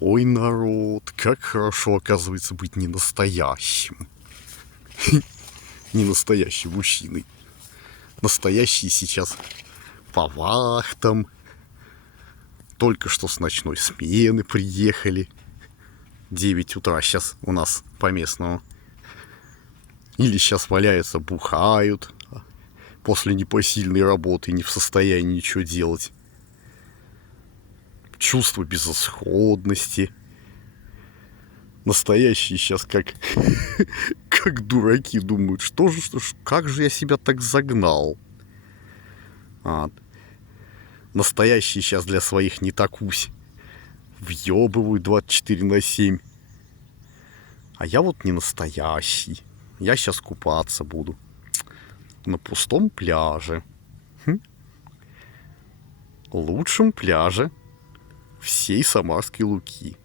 Ой, народ, как хорошо, оказывается, быть не настоящим. Не настоящим мужчиной. Настоящие сейчас по вахтам. Только что с ночной смены приехали. 9 утра сейчас у нас по местному. Или сейчас валяются, бухают. После непосильной работы не в состоянии ничего делать. Чувство безысходности. Настоящие сейчас как дураки думают, как же я себя так загнал. Настоящие сейчас для своих не такусь. Въебывают 24/7. А я вот не настоящий. Я сейчас купаться буду. На пустом пляже. Лучшем пляже всей Самарской Луки.